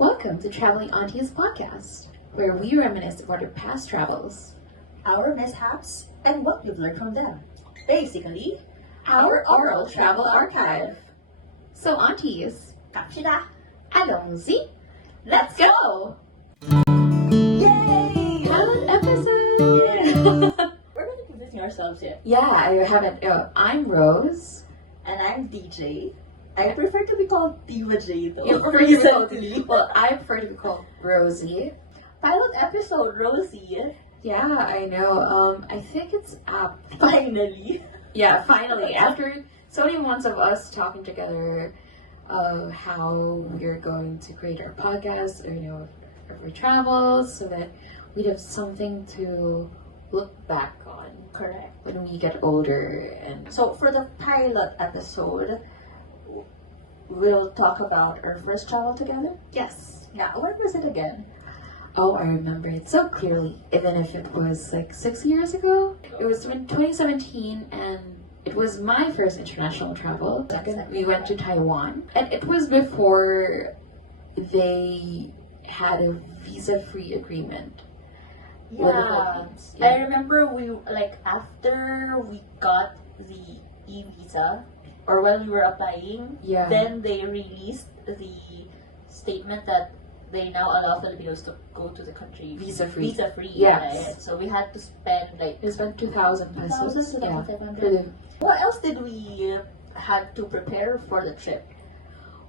Welcome to Traveling Aunties podcast, where we reminisce about our past travels, our mishaps, and what we've learned from them. Basically, our oral travel archive. So, Aunties, 갑시다. allons-y, let's go! Yay! Pilot episode! We're not introducing ourselves yet. Yeah, I haven't. I'm Rose. And I'm DJ. I prefer to be called Diva J though. You prefer to be called Well, I prefer to be called Rosie. Pilot episode, Rosie. Yeah, I know. I think it's up. Finally. Yeah, finally. After so many months of us talking together, how we're going to create our podcast, or our travels, so that we'd have something to look back on. Correct. When we get older. And So for the pilot episode, we'll talk about our first travel together. yes. Yeah, where was it again? Oh, I remember it so clearly, even if it was like 6 years ago. It was in 2017, and it was my first international travel. We went to Taiwan, and it was before they had a visa-free agreement with the Philippines. I remember after we got the e-visa, or when we were applying, Yeah. then they released the statement that they now allow Filipinos to go to the country Visa-free. Visa-free, Yes. right? So we had to spend It spent 2,000 pesos. 2,000, Yeah. 2,500. For the, What else did we had to prepare for the trip?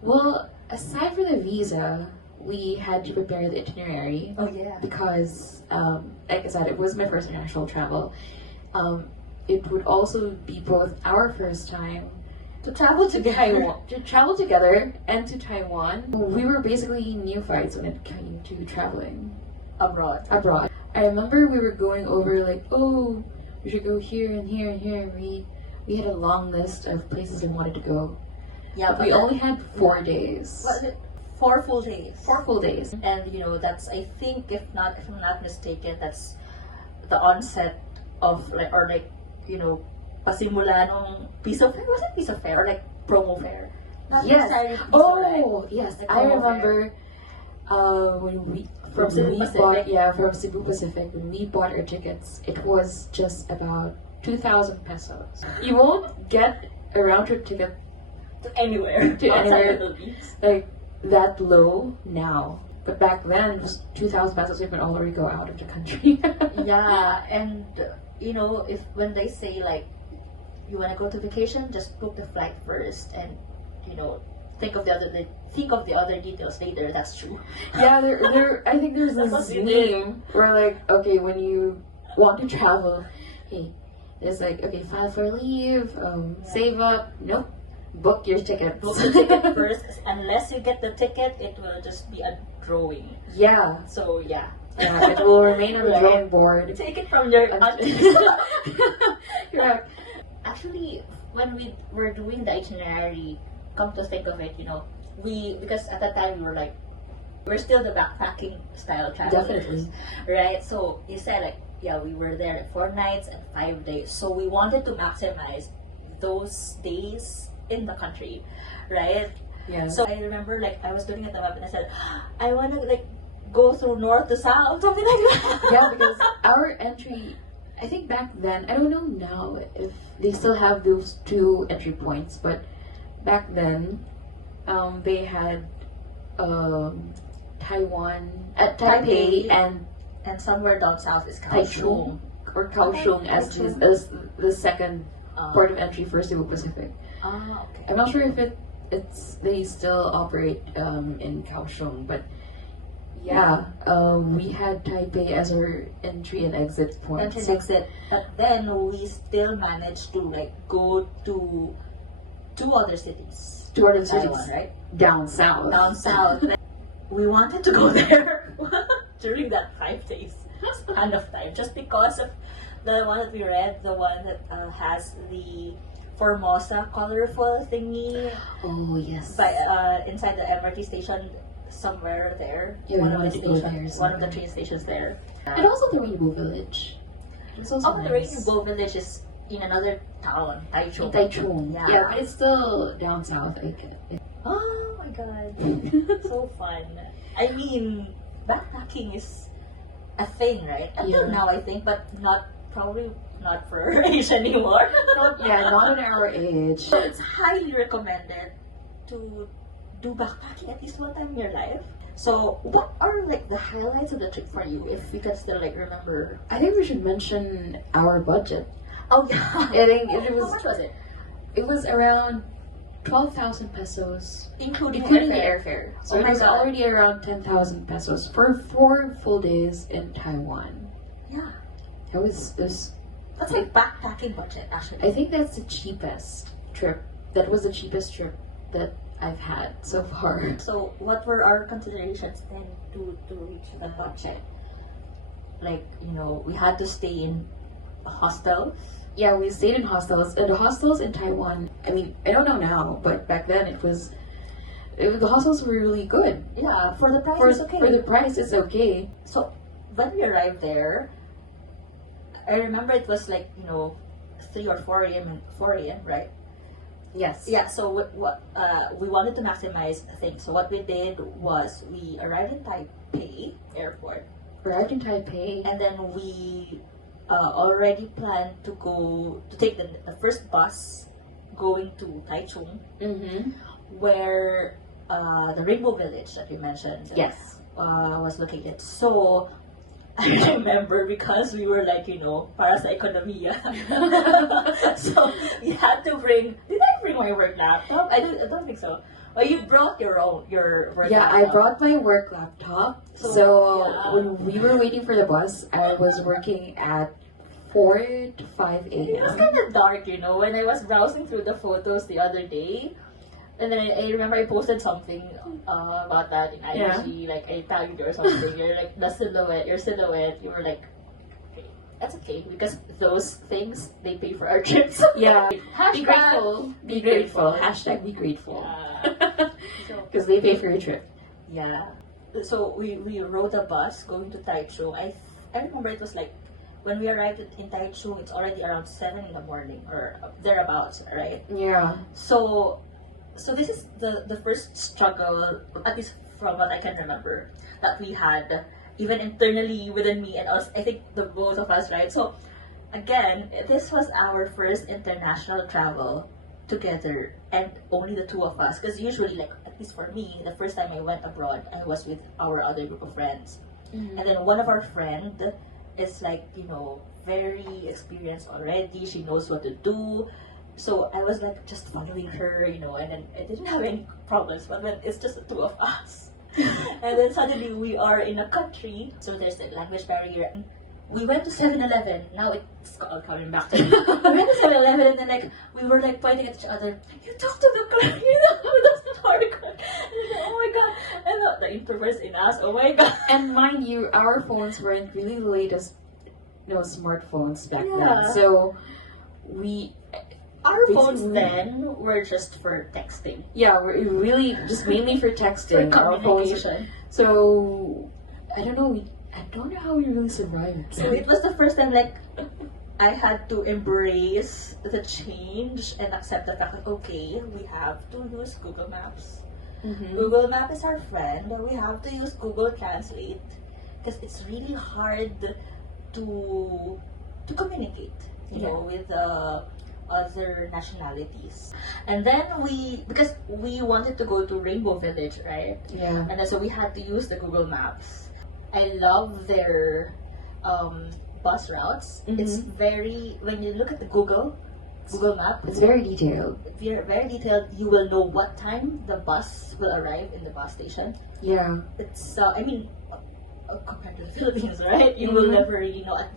well, aside from the visa, we had to prepare the itinerary. Oh yeah. Because, like I said, it was my first international travel. It would also be both our first time To travel to together. Taiwan, to travel together, and to Taiwan. We were basically neophytes when it came to traveling abroad. abroad. I remember we were going over like, oh, we should go here and here and here. We had a long list of places we wanted to go. Yeah, But we only had 4 days. What is it? 4 full days. 4 full days. And that's, I think, if I'm not mistaken, that's the onset of pasimula nung piece of fare. Was it piece of fare or like promo fare? Not Yes. necessarily piece, Oh, right? yes. Like I promo remember when we From Cebu Pacific. from Cebu Pacific, when we bought our tickets, it was just about 2,000 pesos. You won't get a round trip ticket To anywhere. To outside anywhere. the Philippines. like that low now. But back then, just 2,000 pesos, you could already go out of the country. Yeah, and if when they say like you want to go to vacation, just book the flight first, and think of the other details later. That's true. Yeah, I think there's That's this what you did. meme where like, okay, when you want to travel, hey, it's like, okay, file for leave, save up, nope, book your tickets. Book the ticket first. Unless you get the ticket, it will just be a drawing. Yeah, So yeah, it will remain on the Right. drawing board. take it from your Correct. Actually, when we were doing the itinerary, come to think of it, because at that time we're still the backpacking style travelers. Definitely. Right? So you said we were there 4 nights and 5 days. So we wanted to maximize those days in the country, right? Yeah. So I remember I was looking at the map and I said, I want to go through north to south, something like that. Yeah, because our entry, I think back then, I don't know now if they still have those 2 entry points, but back then, they had Taiwan, Taipei, and And somewhere down south is Taichung, or Kaohsiung as the second port of entry for Cebu Pacific. Okay. I'm not sure if they still operate in Kaohsiung, but yeah, we had Taipei as our entry and exit point. Entry and exit. But then we still managed to go to 2 other cities. 2 other cities Taiwan, right? down south. Down south. We wanted to go there during that 5 days span of time, just because of the one that we read, the one that has the Formosa colorful thingy Oh yes. by inside the MRT station somewhere there. Yeah, one we of the wanted to go there stations, one of the somewhere. train stations there. And also the Rainbow Village. It's also The nice. Rainbow Village is in another town, Taichung. Taichung. Yeah. Yeah, but it's still down south. Oh my god. So fun. I mean, backpacking is a thing, right? Until Yeah. now, I think, but probably not for our age anymore. Not at our age. So it's highly recommended to do backpacking at least one time in your life. So what are like the highlights of the trip for you, if we can still like remember? I think we should mention our budget. Oh yeah. I think it How was much was it? it was around 12,000 pesos, Including including the airfare. airfare. So Oh it my was God. already around 10,000 pesos for 4 full days in Taiwan. Yeah. It was That's like backpacking budget actually. I think that's the cheapest trip. That was the cheapest trip that I've had so far. So what were our considerations then to reach the budget? Like, we had to stay in a hostel. Yeah, we stayed in hostels. And the hostels in Taiwan, I mean, I don't know now, but back then the hostels were really good. Yeah, for the price For, it's okay. for the price, it's okay. So when we arrived there, I remember it was like 3 or 4 a.m. 4 a.m. right? Yes. Yeah. So what we wanted to maximize things. So what we did was we arrived in Taipei airport, Arrived in Taipei. and then we already planned to take the first bus going to Taichung, Mm-hmm. where the Rainbow Village that you mentioned Yes. was located. So I remember because we were like, para sa ekonomiya. So we had to bring. Did I bring my work laptop? I don't think so. Oh, you brought your work Yeah, laptop. I brought my work laptop. So, So yeah. when we were waiting for the bus, I was working at 4 to 5 It was a.m. kind of dark, when I was browsing through the photos the other day. And then I remember I posted something about that in IG, like I tagged you or something. You're like your silhouette. You were like, okay, that's okay because those things they pay for our trips. Yeah. Hashtag Be grateful. Be grateful. Hashtag be grateful. So, Because they pay for your trip. yeah. So we rode a bus going to Taichung. I remember it was like when we arrived in Taichung, it's already around 7 in the morning or thereabouts, right? Yeah. So this is the first struggle, at least from what I can remember, that we had, even internally within me and us, I think the both of us, right? So again, this was our first international travel together and only the two of us. Because usually, like, at least for me, the first time I went abroad, I was with our other group of friends. Mm-hmm. And then one of our friend is like, very experienced already. She knows what to do. So I was like just following her, and then I didn't have any problems. But then it's just the two of us. And then suddenly we are in a country, so there's a language barrier. We went to 7-Eleven. Now it's all coming back to me. We went to 7-Eleven and then like we were like pointing at each other. You talk to the clerk. You know, that's the clerk. Oh my god! And the introverts in us. Oh my god! And mind you, our phones weren't really the latest, smartphones back Yeah. then. So Our phones Basically- then were just for texting, we're really just mainly for for texting. Our phones. communication. So I don't know. I don't know how we really survived. So it was the first time like I had to embrace the change and accept the fact that okay, we have to use Google Maps. Mhm. Google Map is our friend. We have to use Google Translate because it's really hard to communicate, with other nationalities. And then because we wanted to go to Rainbow Village, right? Yeah. And then so we had to use the Google Maps. I love their bus routes. Mhm. It's very, when you look at the Google Map, It's very detailed. very, very detailed. You will know what time the bus will arrive in the bus station. Yeah. It's compared to the Philippines, right? You will Mhm. never really know at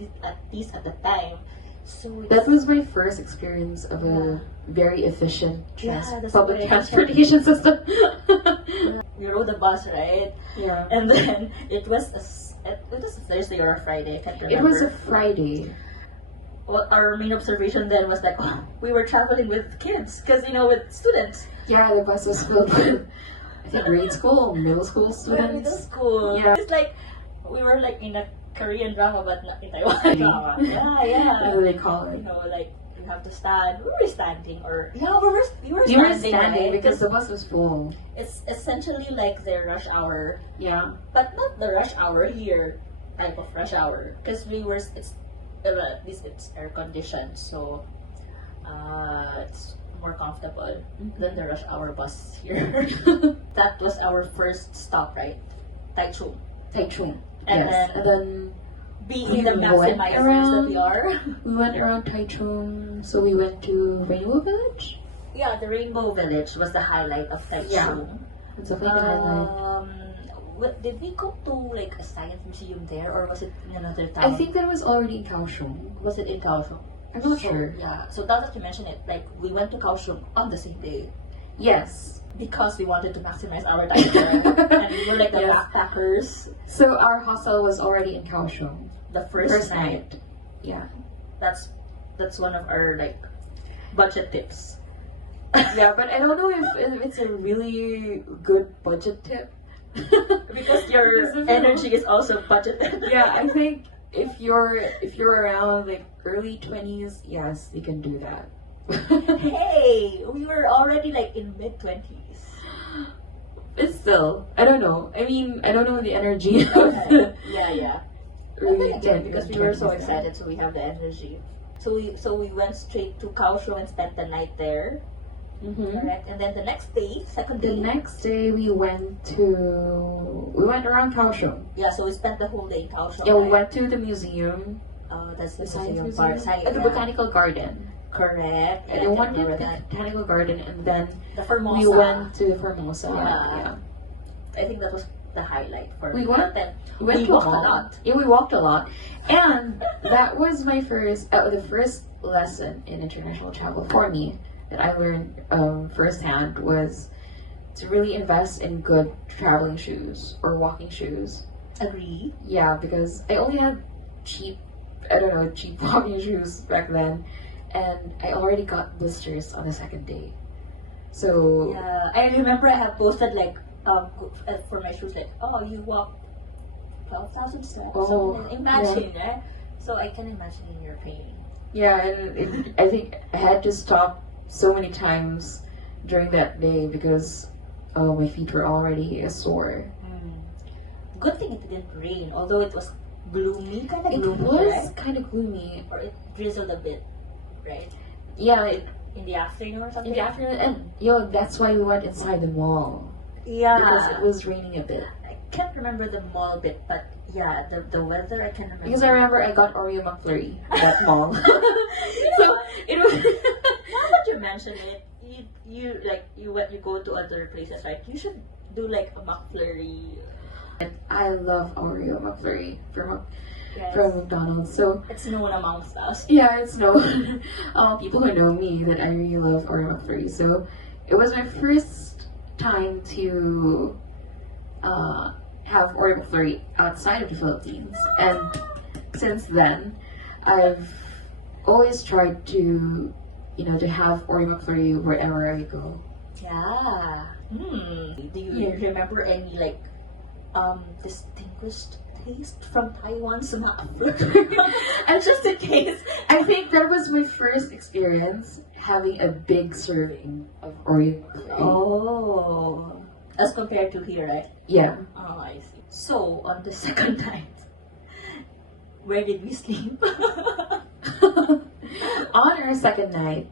least at the time. So That was my first experience of a very efficient Yeah, that's public what I transportation system. we rode the bus, right? Yeah. And then it was a Thursday or a Friday. I can't remember. It was a Friday. Well, our main observation then was like, oh, we were traveling with kids because with students. Yeah, the bus was filled with, I think, grade school, middle school We're in middle students. school. Yeah. It's like we were like in a Korean drama, but not in Taiwan drama. Yeah. What do they call it? Like you have to stand. We were standing, or yeah, we were You were standing, standing right? because the bus was full. It's essentially like their rush hour, Yeah. but not the rush hour here type of rush hour, because at least it's air conditioned, so it's more comfortable than the rush hour bus here. That was our first stop, right? Taichung. Taichung. And Yes. then- And then Being We the went maximizers that we are. we went around Taichung, so we went to Rainbow Village. Yeah, the Rainbow Village was the highlight of Taichung. Yeah. It's a big highlight. Did we go to like a science museum there, or was it in another I town? think that was already in Kaohsiung. Was it in Kaohsiung? I'm not sure. Yeah. So now that you mention it, like we went to Kaohsiung on the same day Yes. because we wanted to maximize our time there, and we were like the Yes. backpackers. So our hostel was already in Kaohsiung. The first night. Yeah. That's one of our like budget tips. Yeah, but I don't know if it's a really good budget tip. Because your Because of- energy is also budgeted. Yeah, I think if you're around like early 20s, yes, you can do that. Hey, we were already like in mid-20s. It's still, I don't know. I mean, I don't know the energy of Okay. Yeah. early Again, because we were so 20s. excited, so we have the energy. So we went straight to Kaohsiung and spent the night there. Mm-hmm. Correct. And then the next day, second The day. next day we went around Kaohsiung. Yeah, so we spent the whole day in Kaohsiung. Yeah, we right? went to the museum, That's the science museum museum, part. Science, the yeah. botanical garden. Correct. And Yeah, we I went to remember the that. botanical garden, and then The Formosa. we went to Formosa. Yeah. I think that was the highlight for We me. went- But then We went we to walked a mall. lot. Yeah, we walked a lot, and that was my the first lesson in international travel for me that I learned firsthand was to really invest in good traveling shoes or walking shoes. Agree. Yeah, because I only had cheap walking shoes back then, and I already got blisters on the second day. So Yeah, I remember I have posted like for my shoes like, oh, you walk 12,000 steps. Oh, Something. Imagine, right? So I can imagine your pain. yeah, and I think I had to stop so many times during that day because my feet were already sore. Good thing it didn't rain, although it was gloomy, kind of It gloomy, was right? kind of gloomy. Or it drizzled a bit, right? Yeah, In the afternoon or something. in the afternoon, and that's why we went inside the mall Yeah. because it was raining a bit. I can't remember the mall bit, but yeah, the weather I can remember. Because I remember I got Oreo McFlurry at that mall. So it was. Now that you mention it, you go to other places, right? You should do like a McFlurry. I love Oreo McFlurry from Yes. McDonald's. So It's known amongst us. yeah, it's no people who know me that I really love Oreo McFlurry. So it was my first time to have Oreo McFlurry outside of the Philippines, and since then, I've always tried to have Oreo McFlurry wherever I go. Yeah. Do you Yeah. remember any like distinguished taste from Taiwan's McFlurry? And just in case. I think that was my first experience having a big serving of Oreo McFlurry. Oh. As compared to here, right? Yeah. Oh, I see. So, on the second night, where did we sleep? On our second night,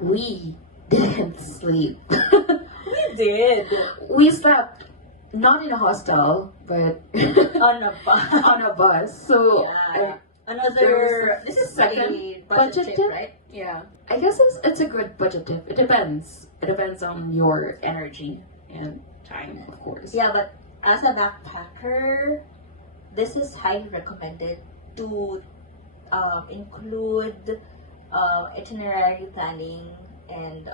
we didn't sleep. We did. We slept not in a hostel, but On a bus. on a bus. So Yeah. There Another. was This is second a budget budget tip, tip? right? yeah, I guess it's a good budget tip. It depends. It depends on your energy and time, of course. Yeah, but as a backpacker, this is highly recommended to include itinerary planning and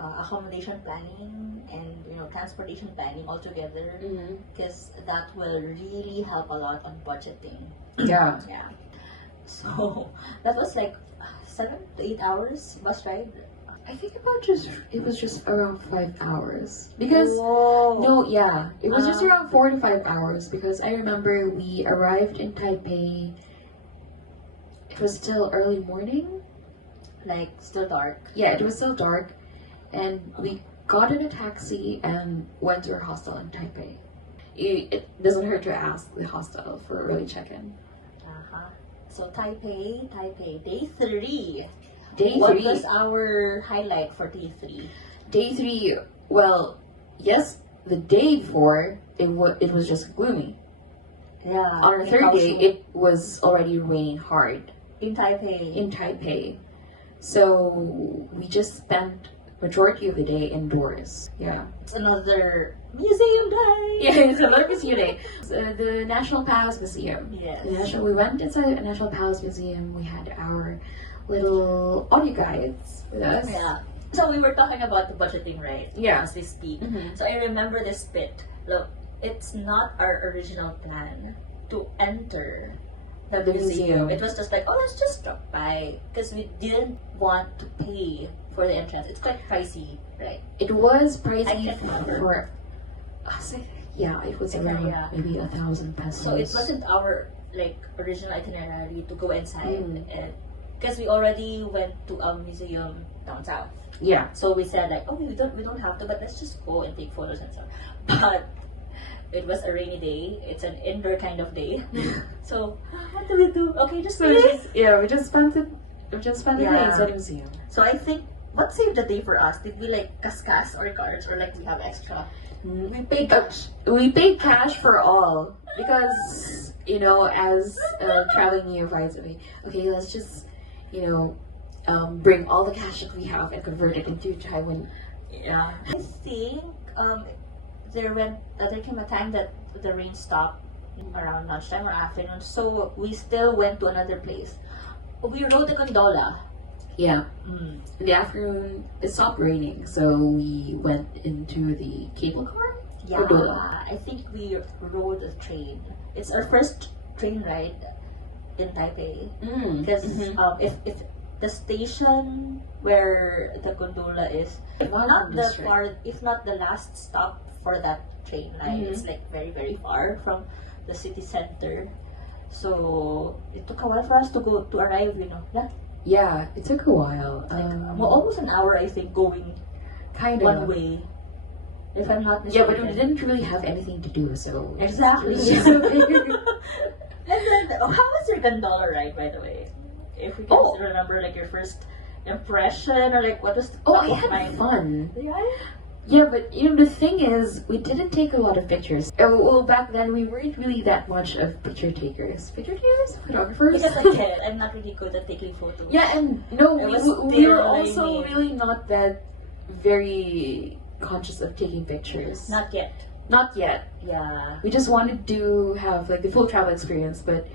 accommodation planning and transportation planning all together, Mhm. because that will really help a lot on budgeting. Yeah. Yeah. So that was like 7 to 8 hours bus ride. I think it was just around 5 hours because. Whoa. No, yeah. It was just Uh, around 4 to 5 hours because I remember we arrived in Taipei. It was still early morning. Like still dark. Yeah, it was still dark, and we got in a taxi and went to our hostel in Taipei. It doesn't hurt to ask the hostel for early check-in. Uh-huh. So Taipei, day 3. Day What 3. was our highlight for day 3? Day 3. Well, yes, the day before it was just gloomy. Yeah. On our third day, it was already raining hard in Taipei. in Taipei. So we just spent majority of the day indoors. Yeah. It's another museum day. Yeah, it's another museum day. The National Palace Museum. Yes. We went inside the National Palace Museum. We had our little audio guides with us. Yeah. So we were talking about the budgeting, right? Yeah. As we speak. Mm-hmm. So I remember this bit. Look, it's not our original plan to enter the museum. It was just like, oh, let's just drop by. Because we didn't want to pay for the entrance. It's quite pricey, right? It was I pricey can't remember. for yeah, it was around Yeah. maybe 1,000 pesos. So it wasn't our like original itinerary to go inside, Mm. and because we already went to a museum down south. Yeah. So we said like, oh, we don't have to, but let's just go and take photos and stuff. But it was a rainy day. It's an indoor kind of day. So what do we do? Okay, just So play. we just spent the day Yeah. inside the museum. So I think what saved the day for us? Did we like kaskas our cards, or like we have extra? We paid cash. We paid cash for all because as traveling neophytes, okay, let's just bring all the cash that we have and convert it into Taiwan. Yeah. I think there came a time that the rain stopped around lunchtime or afternoon, so we still went to another place. We rode the gondola. Yeah. In the afternoon, it stopped raining, so we went into the cable car. Yeah, Gondola. I think we rode a train. It's our first train ride in Taipei. Because if the station where the gondola is, if not the last stop for that train line, it's like very, very far from the city center. So it took a while for us to arrive, Yeah. Yeah, it took a while. Almost an hour, I think, going Kind one of. way. If I'm not Yeah, mistaken. but we didn't really have anything to do, so Exactly. It was just okay. And then, how was your gondola ride, by the way? If we can still remember, like, your first impression, or like, what was I had fun. Yeah? Yeah, but the thing is, we didn't take a lot of pictures. Well, back then we weren't really that much of picture takers. Photographers. Because like, I'm not really good at taking photos. Yeah, and no, It was we were still also raining. really not that very conscious of taking pictures. Not yet. Not yet. Yeah. We just wanted to have like the full travel experience, but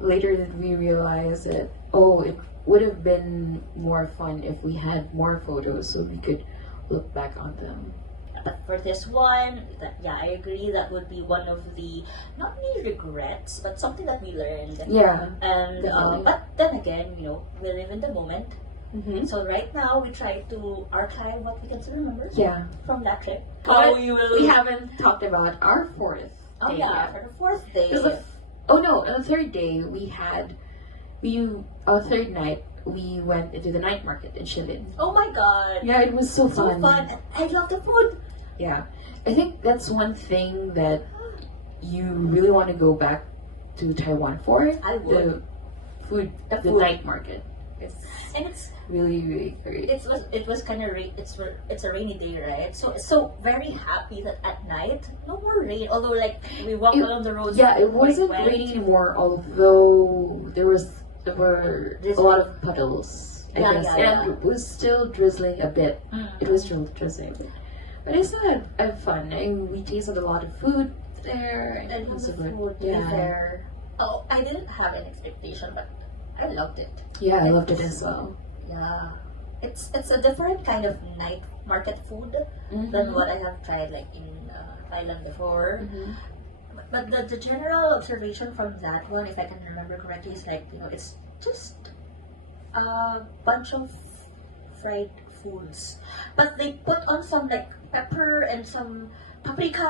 later we realized that it would have been more fun if we had more photos so we could look back on them. But for this one, I agree, that would be one of the, not really regrets, but something that we learned. Yeah. And definitely. but then again, we live in the moment. Mm-hmm. So right now, we try to archive what we can still remember Yeah. from that trip. But will. we haven't talked about our fourth Oh day yeah, yet. for the fourth day. On the third day our third night we went into the night market in Shilin. Oh my god. Yeah, it was so So fun. fun. I love the food. Yeah, I think that's one thing that you really want to go back to Taiwan for. I would. The food, the food. night market. It's And it's really, really great. it was kind of it's a rainy day, right? So very happy that at night no more rain. Although like we walked along the roads. Yeah, it quite wasn't wet. raining anymore, although there were a lot of puddles. I Yeah, guess. yeah, And yeah. it was still drizzling a bit. It was still drizzling a bit. But I still had fun. We tasted a lot of food there. And it was the so good. food Yeah. there. Oh, I didn't have an expectation, but I loved it. Yeah, I loved it as well. Yeah, it's a different kind of night market food than what I have tried like in Thailand before. Mhm. But the general observation from that one, if I can remember correctly, is like it's just a bunch of fried foods, but they put on some like pepper and some paprika,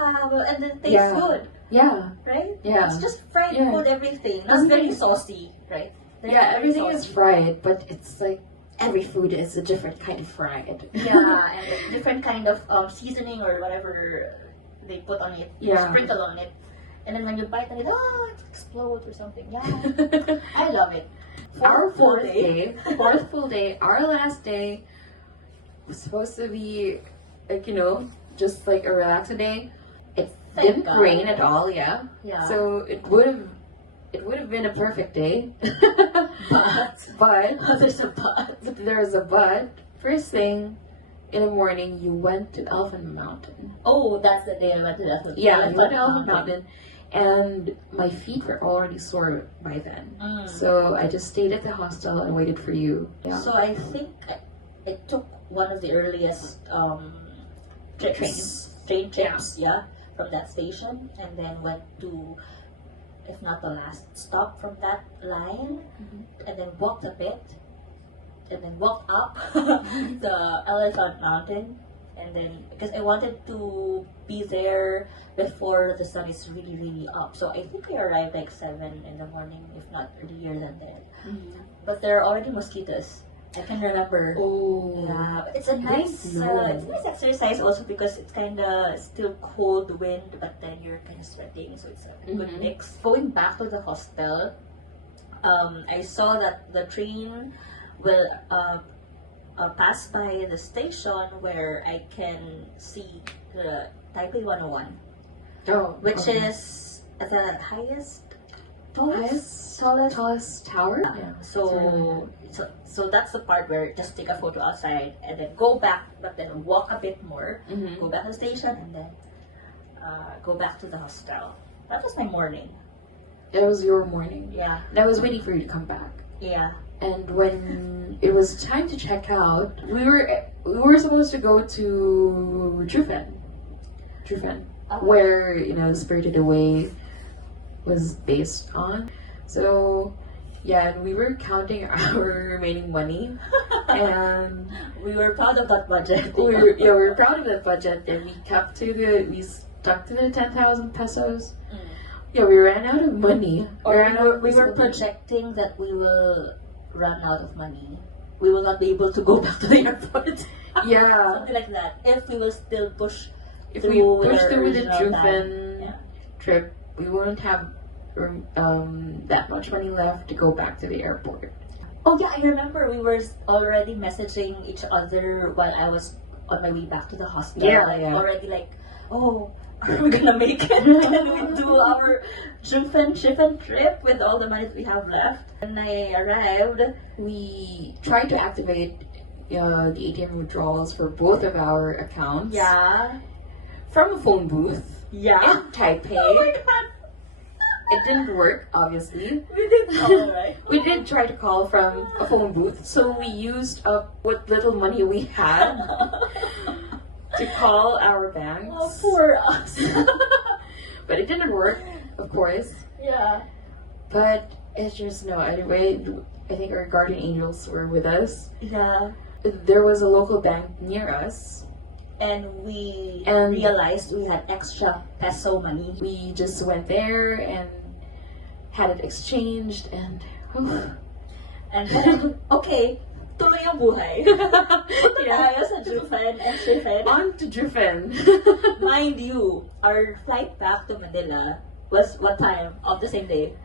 and it tastes Yeah. good, Yeah, right? yeah. It's just fried Yeah. food, everything. Not very saucy, right? Yeah, everything is fried, but it's like every food is a different kind of fried. Yeah, and like different kind of seasoning or whatever they put on it, sprinkle on it. And then when you bite it, it explodes or something. Yeah, I love it. Our fourth full day, our last day was supposed to be like, just like a relaxing day. It didn't rain at all, yeah. So it would have been a perfect day. but there's a but. There's a but. First thing in the morning, you went to Elephant Mountain. Oh, that's the day I went to Elephant. Yeah, we went to Elephant Mountain. And my feet were already sore by then. So I just stayed at the hostel and waited for you. Yeah. So I think I took one of the earliest train trips, from that station, and then went to, if not the last stop from that line, and then walked a bit, and then walked up the Elephant Mountain. And then, because I wanted to be there before the sun is really, really up. So I think I arrived like 7 in the morning, if not earlier than that. But there are already mosquitoes. I can remember. Oh. Yeah, but it's a nice exercise also because it's kind of still cold wind, but then you're kind of sweating, so it's a good mix. Going back to the hostel, I saw that the train will pass by the station where I can see the Taipei 101, which is the tallest tower. Yeah. So that's the part where just take a photo outside and then go back, but then walk a bit more, go back to the station, and then go back to the hostel. That was my morning. That was your morning. Yeah. And I was waiting for you to come back. Yeah. And when it was time to check out, we were supposed to go to Drufen, where the Spirited Away was based on. So and we were counting our remaining money, and we were proud of that budget. We were proud of that budget, and we stuck to the 10,000 pesos. Yeah, we ran out of money. We were projecting that we will run out of money. We will not be able to go back to the airport. Yeah. Something like that. If we will still push If we push through the Drufen trip, we won't have that much money left to go back to the airport. Oh yeah, I remember we were already messaging each other while I was on my way back to the hostel. Already like, oh, are we gonna make it? Can we do our Drufen trip with all the money that we have left? When I arrived, we tried to activate the ATM withdrawals for both of our accounts. Yeah. From a phone booth. Yeah. In Taipei. Oh my god. It didn't work, obviously. We did call, right? We did try to call from a phone booth, so we used up what little money we had to call our banks. Oh, poor us. But it didn't work, of course. Yeah. But it's just anyway, I think our guardian angels were with us. Yeah. There was a local bank near us. And we realized we had extra peso money. We just went there and had it exchanged and then, okay, tuloy ang buhay. Tayo sa Drufen and Shifen. On to Drufen. Mind you, our flight back to Manila was what time of the same day?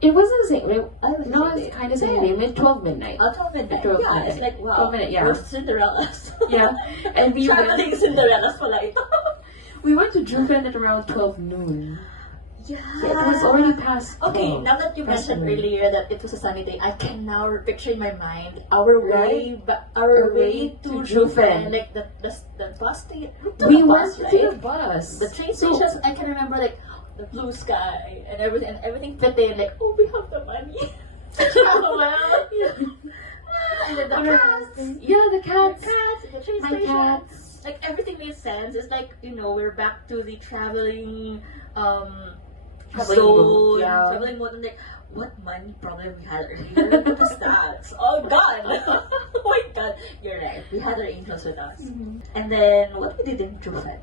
It wasn't the same. It's kind of same day. 12 midnight. 12 midnight. 12 yeah, midnight. It's like, wow. 12 minute, yeah. We're Cinderellas. Yeah. And we traveling Cinderellas pala ito. We went to Drufen at around 12 noon. Yeah. It was already past 12. Okay, now that you mentioned earlier that it was a sunny day, I can now picture in my mind our way to Drufen. Like the bus station. We went to the bus. The train stations, I can remember like the blue sky and everything fit in, like, oh, we have the money to travel. And then the cats. Yeah, the cats. The train My station. cats. Like everything made sense. It's like, we're back to the traveling zone. Yeah. Traveling mode. And like, what money problem we had earlier? What was that? Oh god. Oh my god. You're right. We had our angels with us. And then what we did in Drufen?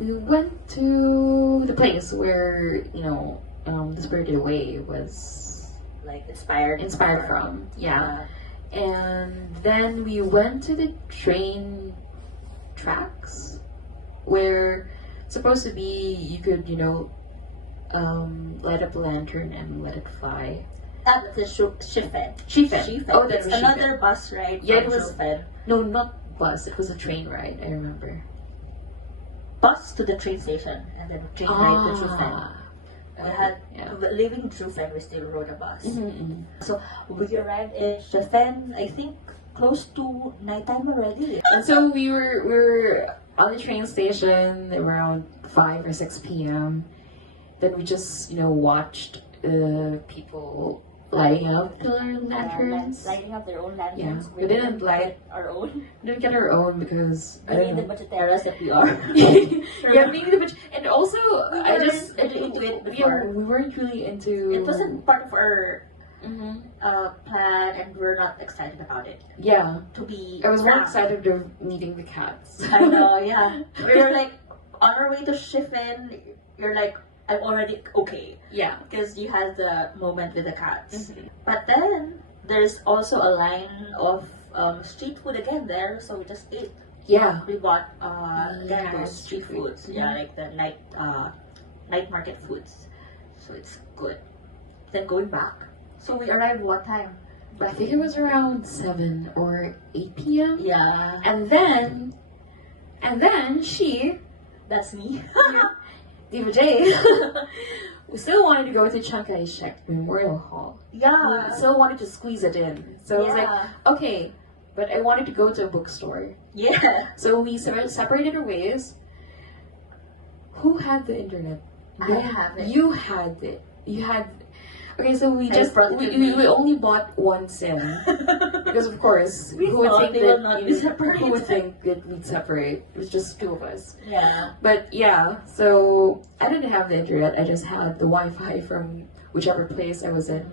We went to the place where, the Spirited Away was like inspired from. Yeah. And then we went to the train tracks where supposed to be you could, light up a lantern and let it fly. At the Shifen. Shifen. Oh, that's another bus ride. Yeah, it was. Shifen. No, not bus. It was a train ride. I remember. Bus to the train station and then train ride to Shifen. We had leaving Shifen, we still rode a bus. So we arrived in Shifen, I think close to nighttime already. And so we were on the train station around 5 or 6 p.m. Then we just watched people lighting up their lanterns. Lighting up their own lanterns. Yeah, we didn't light our own. We didn't get our own because maybe the budgeteras that we are. Yeah, maybe the budget. And also, we weren't really into. It wasn't part of our plan, and we're not excited about it. Yeah, I was more excited of meeting the cats. I know. Yeah, we were like on our way to Shifen. You're like, I'm already okay. Yeah. Because you had the moment with the cats. But then, there's also a line of street food again there, so we just ate. Yeah. We bought those street foods. Yeah, like the night market foods. So it's good. Then going back. So we arrived what time? I think it was around 7 or 8 p.m. Yeah. And then she... That's me. Diva J. We still wanted to go to Chiang Kai-shek Memorial Hall. Yeah. We still wanted to squeeze it in. So I was like, okay, but I wanted to go to a bookstore. Yeah. So we separated our ways. Who had the internet? I have it. You had it. Okay, so we only bought one SIM because of course who would think that we'd separate? It was just 2 of us. Yeah. But yeah, so I didn't have the internet. I just had the Wi-Fi from whichever place I was in.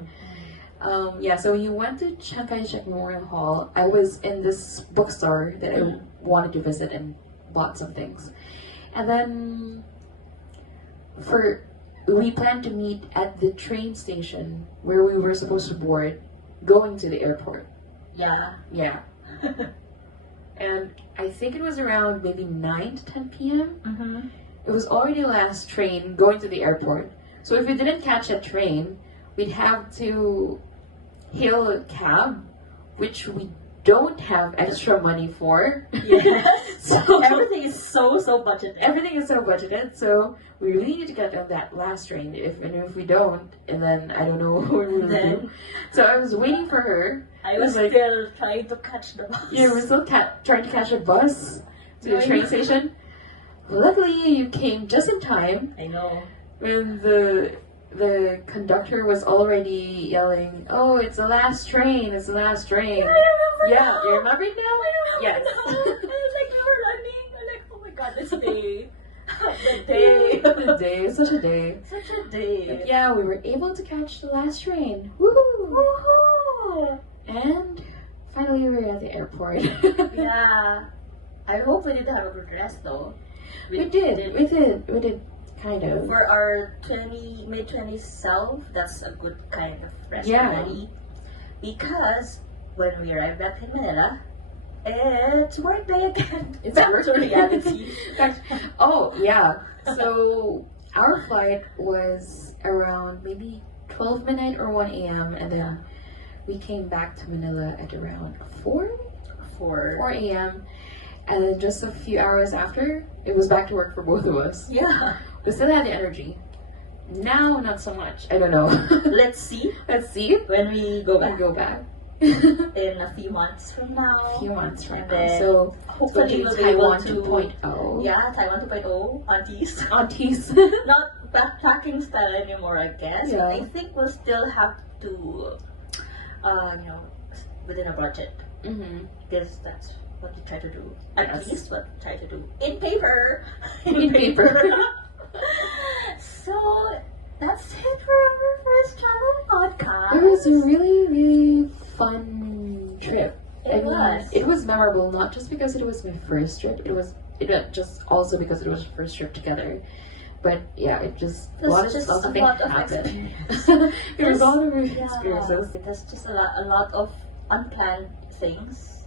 So when you went to Chiang Kai-shek Memorial Hall, I was in this bookstore that I wanted to visit and bought some things, and then we planned to meet at the train station where we were supposed to board, going to the airport. Yeah. Yeah. And I think it was around maybe 9 to 10 p.m. It was already the last train going to the airport. So if we didn't catch that train, we'd have to hail a cab, which we don't have extra money for. Yeah. So everything is so budgeted. Everything is so budgeted, so we really need to get on that last train. If we don't, and then I don't know what we'll do. So I was waiting for her. I was still trying to catch the bus. Yeah, we're still trying to catch a bus to the train station. Luckily, you came just in time. I know. When the conductor was already yelling, "Oh, it's the last train! It's the last train!" Yeah, I remember. Yeah, you remember it now? Yes. I was like, we were running. I'm like, oh my god, this day. The day. Such a day. Such a day. But yeah, we were able to catch the last train. Woohoo! Woohoo! And finally, we were at the airport. Yeah. I hope we didn't have a good rest though. We did. Kind of. For our mid-20s self, that's a good kind of rest already. Because when we arrived back in Manila, it's workday again. It's back to reality. Oh, yeah. So our flight was around maybe 12 midnight or 1 a.m. and then we came back to Manila at around 4 a.m. And then just a few hours after, it was back to work for both of us. Yeah. We still had the energy. Now, not so much. I don't know. Let's see. When we go back. In a few months from now. So, hopefully we'll be able to... Taiwan 2.0. Yeah, Taiwan 2.0. Aunties. Aunties. Not backpacking style anymore, I guess. Yeah. I think we'll still have to, within a budget. Because that's what we try to do. At least what we try to do. In paper. In paper. So, that's it for our first travel podcast. It was a really, really fun trip. It was memorable, not just because it was my first trip. It was just also because it was our first trip together. But yeah, it just a There's lot of just stuff a lot of happened. experiences. There was a lot of Yeah. experiences. There's just a lot of unplanned things.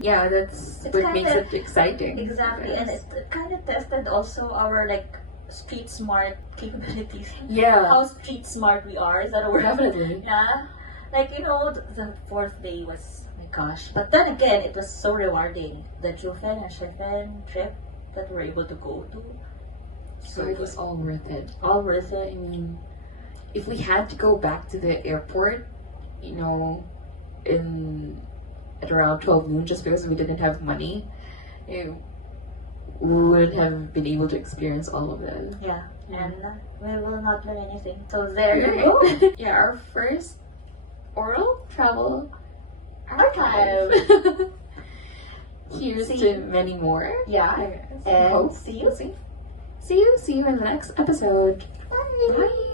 Yeah, that's It's what makes kinda- it exciting. Exactly, and Yes. it kind of tested also our like street smart capabilities. Yeah, How street smart we are. Is that a word? definitely. Yeah. Like, you know, the fourth day was, oh my gosh. But then again, it was so rewarding. The Jufen and Shefen trip that we were able to go to. So it was all worth it. all worth I it. mean, if we had to go back to the airport, you know, at around 12 noon, just because we didn't have money, we wouldn't have been able to experience all of that. Yeah. Yeah. And we will not learn anything. So there you go. Yeah, our first oral travel Archive. Here's See to you. many more. Yeah. I And hope. see you. See you in the next episode. Bye.